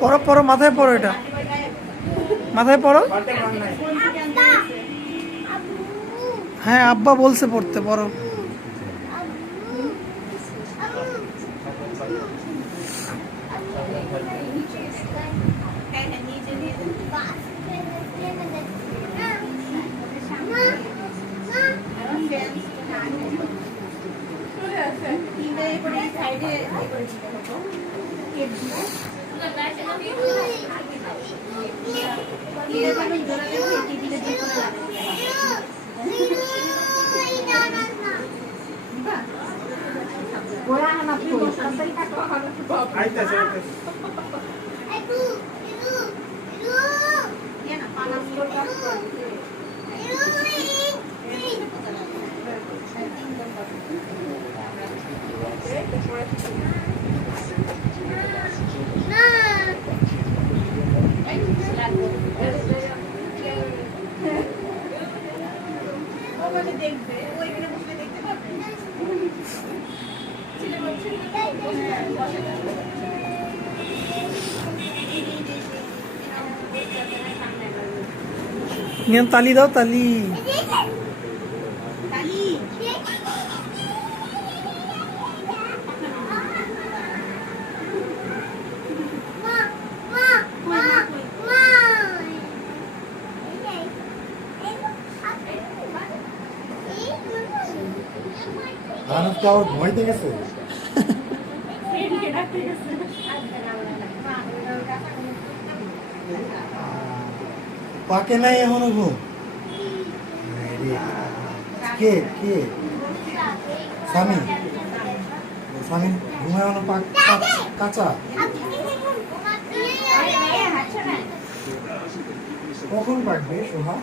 পরো পরো, মাথায় পড়ো, এটা মাথায় পড়ো। হ্যাঁ, আব্বা বলছে পড়তে, পড়ো। নিয়ম তালি দাও, তালি। ঘুমাইতে গেছে। পাকে নাই এখনো ঘুম। কে কে স্বামী? স্বামী ঘুমায় এখনো কাঁচা। কখন পাকবে সোহা?